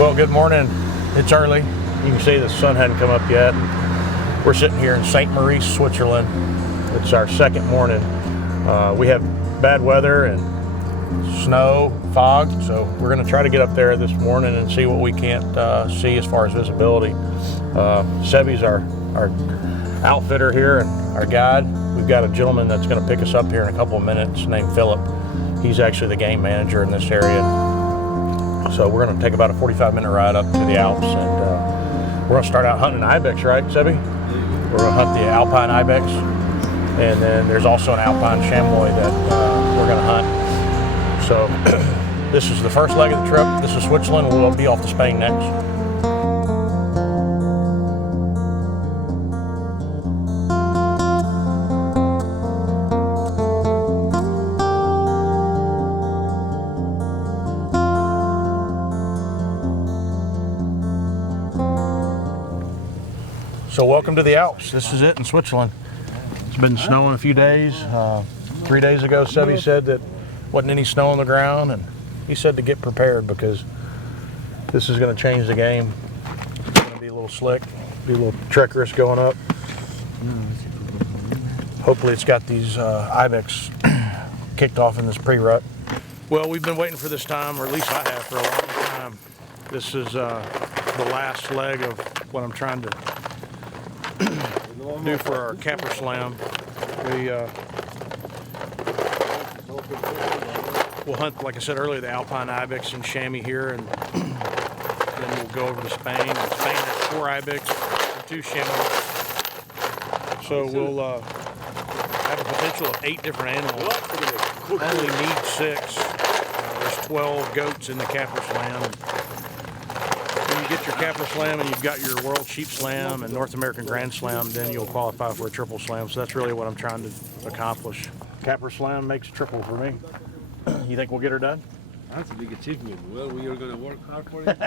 Well, good morning. It's early. You can see the sun hadn't come up yet. We're sitting here in St. Maurice, Switzerland. It's our second morning. We have bad weather and snow, fog, so we're going to try to get up there this morning and see what we can't see as far as visibility. Sevy's our outfitter here and our guide. We've got a gentleman that's going to pick us up here in a couple of minutes named Philip. He's actually the game manager in this area. So we're going to take about a 45-minute ride up to the Alps, and we're going to start out hunting an Ibex, right, Sevy? We're going to hunt the Alpine Ibex, and then there's also an Alpine Chamois that we're going to hunt. So this is the first leg of the trip. This is Switzerland. We'll be off to Spain next. So welcome to the Alps. This is it in Switzerland. It's been snowing a few days. 3 days ago, Sevy said that wasn't any snow on the ground, and he said to get prepared because this is going to change the game. It's going to be a little slick, be a little treacherous going up. Hopefully it's got these Ibex kicked off in this pre-rut. Well, we've been waiting for this time, or at least I have, for a long time. This is the last leg of what I'm trying to do for our capper slam. We'll hunt, like I said earlier, the Alpine Ibex and Chamois here, and then we'll go over to Spain. In Spain, there's 4 Ibex and 2 Chamois. So we'll have a potential of 8 different animals. Only need 6. There's 12 goats in the capper slam. When you get your capper slam and you've got your World Sheep Slam and North American Grand Slam, then you'll qualify for a triple slam. So that's really what I'm trying to accomplish. Capper slam makes triple for me. You think we'll get her done? That's a big achievement. Well, we are going to work hard for it.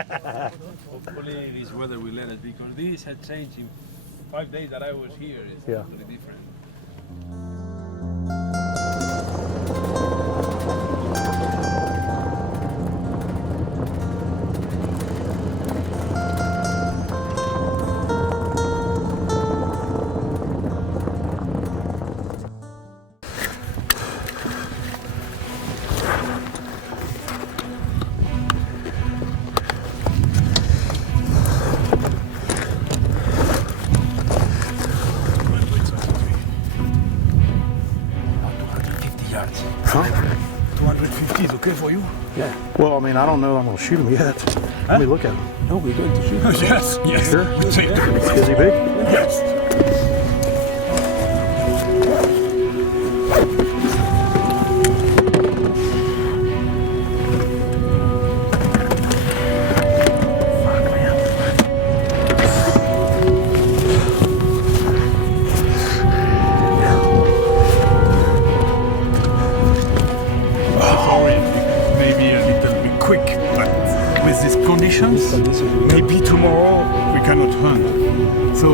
Hopefully this weather will let us, because this had changed in 5 days that I was here. It's totally different. Huh? 250 is okay for you? Yeah. Well, I mean, I don't know I'm going to shoot him yet. Let me look at him. No, we're going to shoot him. Yes, yes. Sure? Is he big? Yes. Conditions, maybe tomorrow we cannot hunt. So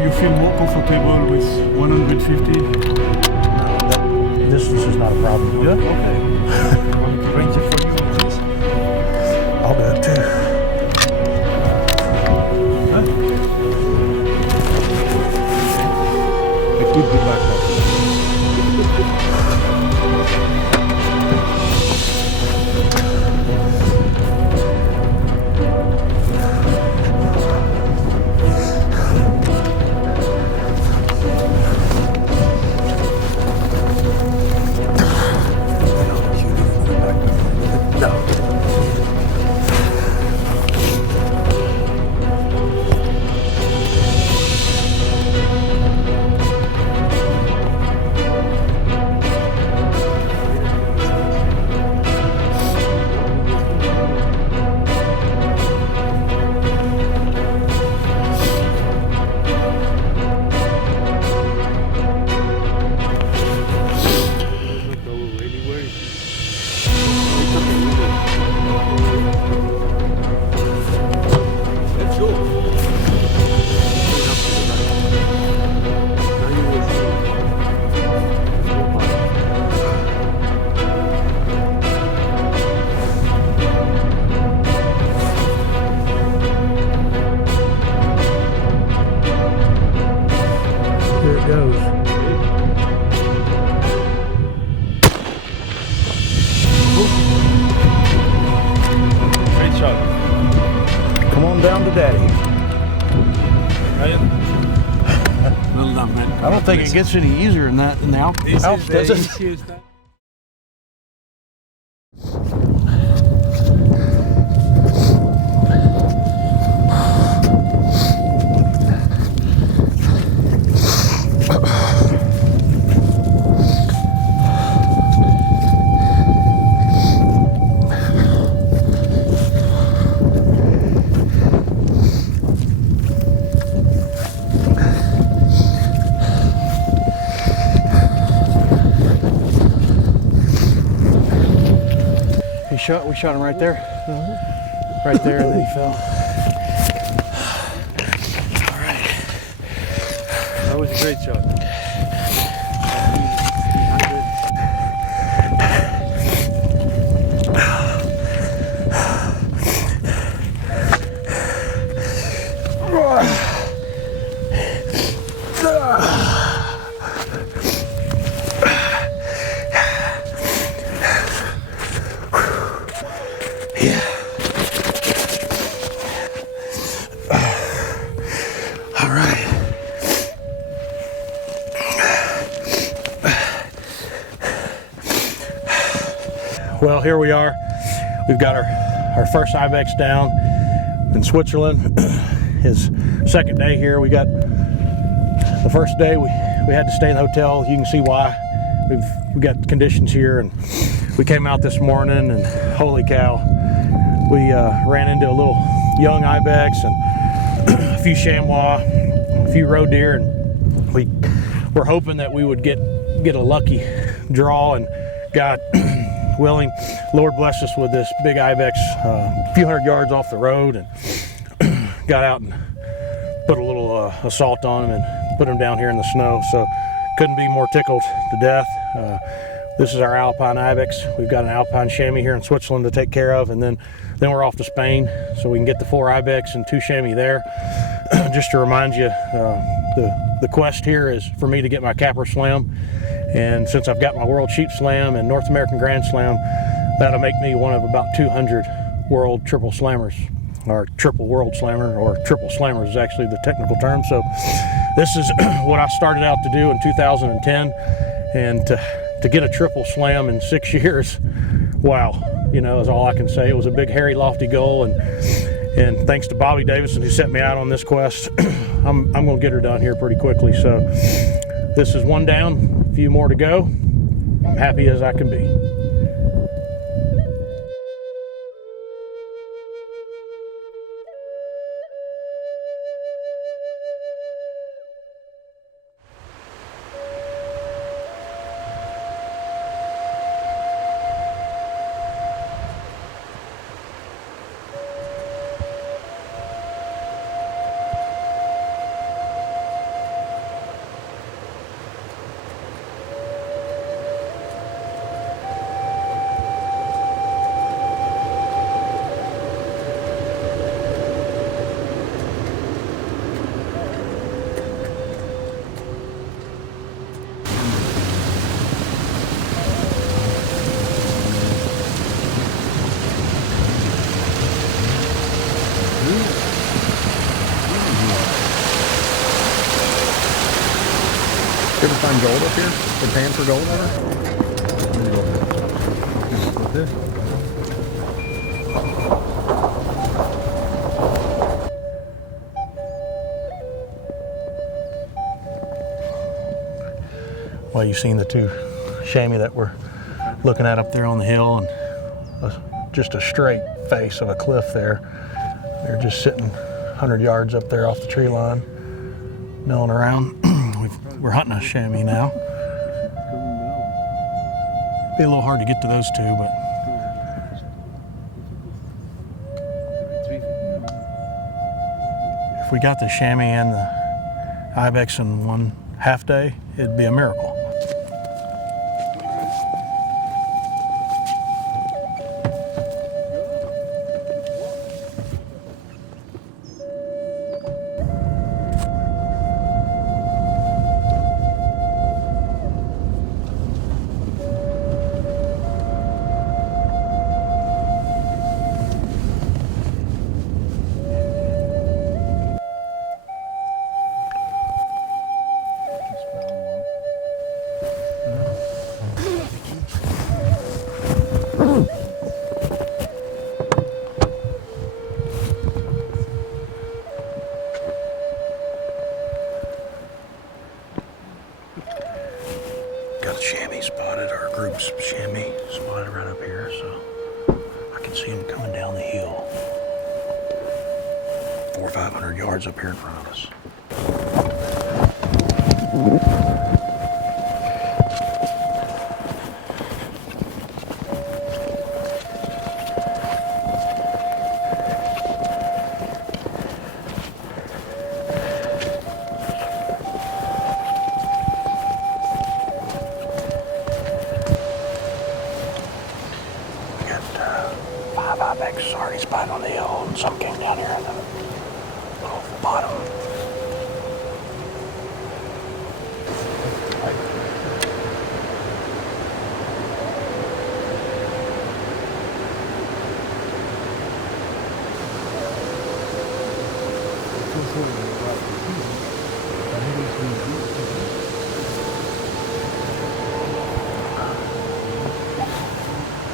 you feel more comfortable with 150? No, distance is not a problem. Yeah, okay. Want to range it for you? I'll do it too. Huh? It could be backup. think it gets any easier than that in the Alps. This Alps is the does it? easiest. We shot him right there. Right there, and then he fell. All right. That was a great shot. Well, here we are. We've got our first Ibex down in Switzerland. His second day here. We got the first day we had to stay in the hotel. You can see why. We've got conditions here, and we came out this morning, and holy cow, we ran into a little young Ibex and a few chamois, a few roe deer, and we were hoping that we would get a lucky draw, and got willing, Lord bless us with this big Ibex, a few hundred yards off the road, and got out and put a little assault on him and put him down here in the snow. So couldn't be more tickled to death. This is our Alpine Ibex. We've got an Alpine Chamois here in Switzerland to take care of, and then we're off to Spain so we can get the 4 Ibex and 2 Chamois there. Just to remind you, the quest here is for me to get my Capper Slam. And since I've got my World Sheep Slam and North American Grand Slam, that'll make me one of about 200 world triple slammers, or triple world slammer, or triple slammers is actually the technical term. So this is what I started out to do in 2010, and to get a triple slam in 6 years, wow, you know, is all I can say. It was a big, hairy, lofty goal, and thanks to Bobby Davidson, who set me out on this quest, I'm gonna get her done here pretty quickly. So this is one down, a few more to go. I'm happy as I can be. You ever find gold up here? Been paying for gold ever? Well, you've seen the 2 chamois that we're looking at up there on the hill, and just a straight face of a cliff there. They're just sitting 100 yards up there off the tree line, milling around. We're hunting a chamois now. Be a little hard to get to those 2, but if we got the chamois and the Ibex in one half day, it'd be a miracle. spotted our group's chamois, spotted right up here, so I can see them coming down the hill. 400 or 500 yards up here in front of us. We got 5 ibex already spotted on the hill, and some came down here in the little bottom.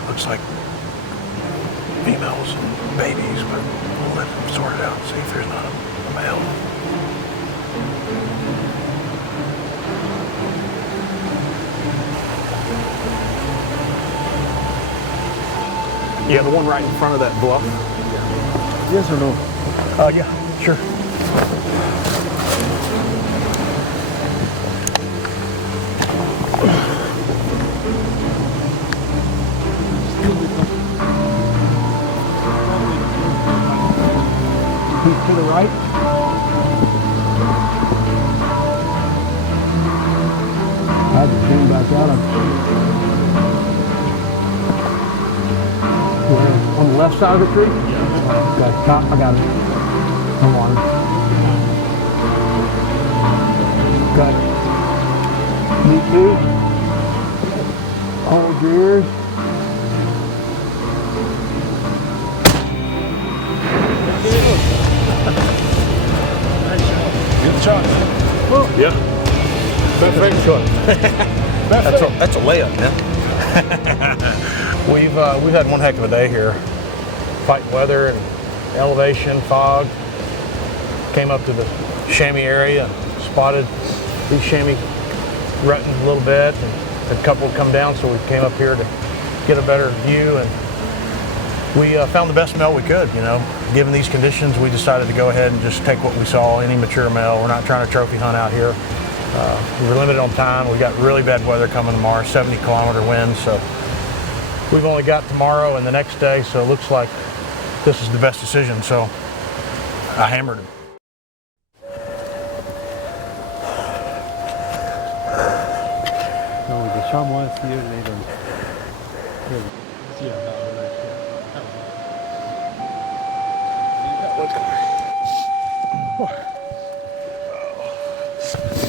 Looks like females and babies, but we'll let them sort it out and see if there's not a male. Yeah, the one right in front of that bluff. Yes or no? Yeah, sure. To the right. I just came back out of where, on the left side of the tree? Yeah. Okay, top, I got it. I'm on it. Okay. Me too. Hold your ears. Good shot. Yeah. Perfect shot. That's a layup, man. We've had one heck of a day here. Fighting weather and elevation, fog. Came up to the chamois area and spotted these chamois rutting a little bit, and a couple come down, so we came up here to get a better view, and we found the best male we could. You know, given these conditions, we decided to go ahead and just take what we saw, any mature male. We're not trying to trophy hunt out here. We were limited on time. We got really bad weather coming tomorrow, 70-kilometer winds, so we've only got tomorrow and the next day, so it looks like this is the best decision, so I hammered him. No, the chamois here later.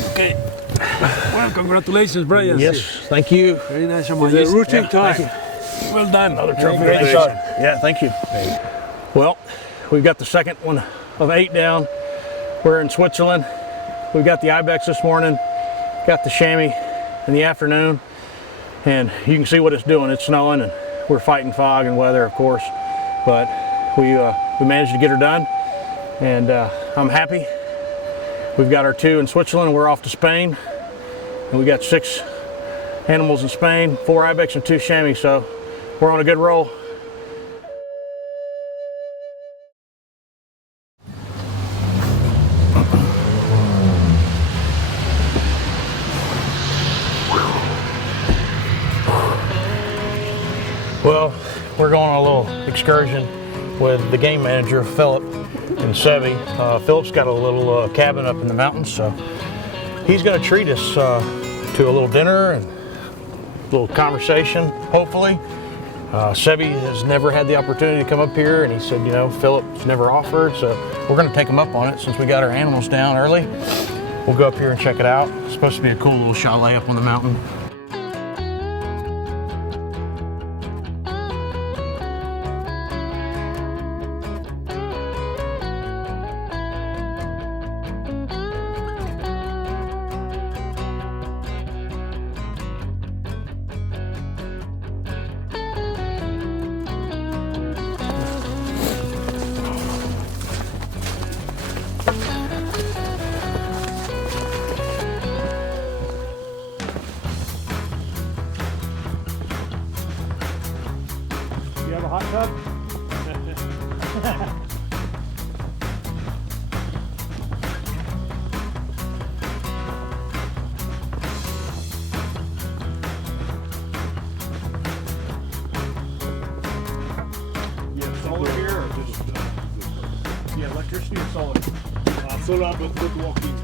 Okay. Well, congratulations, Brian. Yes, thank you. Very nice chamois. The routine time. Well done. Another trophy. Great Great shot. shot. Yeah, thank you. Well, we've got the second one of 8 down. We're in Switzerland. We got the ibex this morning, got the chamois in the afternoon, and you can see what it's doing. It's snowing, and we're fighting fog and weather, of course, but we managed to get her done, and I'm happy. We've got our 2 in Switzerland, and we're off to Spain, and we got 6 animals in Spain, 4 ibex and 2 chamois, so we're on a good roll. Well, we're going on a little excursion with the game manager, Philip, and Sebi. Philip's got a little cabin up in the mountains, so he's going to treat us to a little dinner and a little conversation, hopefully. Sebi has never had the opportunity to come up here, and he said, you know, Philip's never offered, so we're going to take him up on it since we got our animals down early. We'll go up here and check it out. It's supposed to be a cool little chalet up on the mountain. a hot tub? Solar here or just yeah, electricity or solar? Solar, but not walking.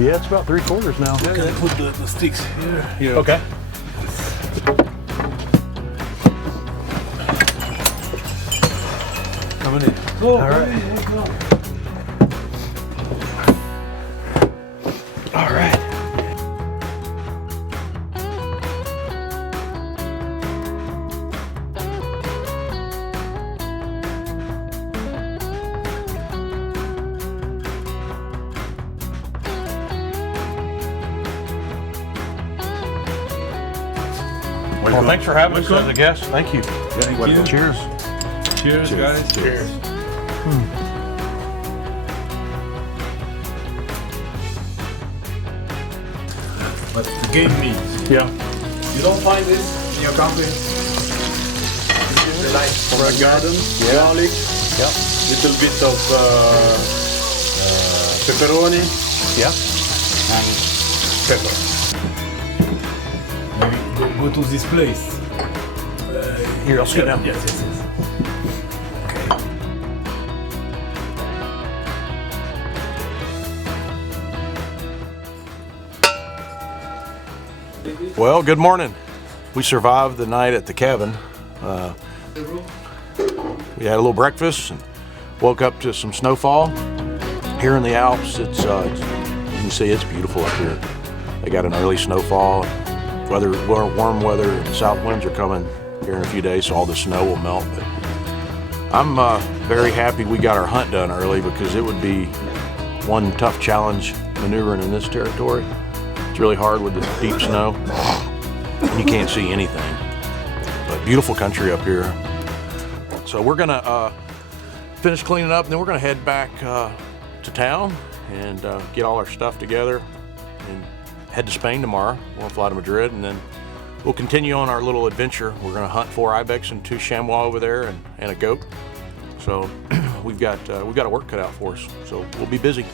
Yeah, it's about 3/4 now. Yeah, I put the sticks here. Okay. Coming in. Go, all right. All right. Well, thanks for having us as a guest. Thank you. Thank you. Cheers. Cheers, guys. Cheers. But the game means. Yeah. You don't find this in your country? This is the life. Red garden, garlic, little bit of pepperoni, and pepper. Go to this place. Here, I'll sit down. Yes. Well, good morning. We survived the night at the cabin. We had a little breakfast and woke up to some snowfall. Here in the Alps, it's you can see it's beautiful up here. They got an early snowfall. Warm weather, south winds are coming here in a few days, so all the snow will melt. But I'm very happy we got our hunt done early because it would be one tough challenge maneuvering in this territory. It's really hard with the deep snow. You can't see anything, but beautiful country up here. So we're gonna finish cleaning up and then we're gonna head back to town and get all our stuff together and head to Spain tomorrow. We'll fly to Madrid and then we'll continue on our little adventure. We're gonna hunt 4 ibex and 2 chamois over there and a goat. So we've got a work cut out for us. So we'll be busy.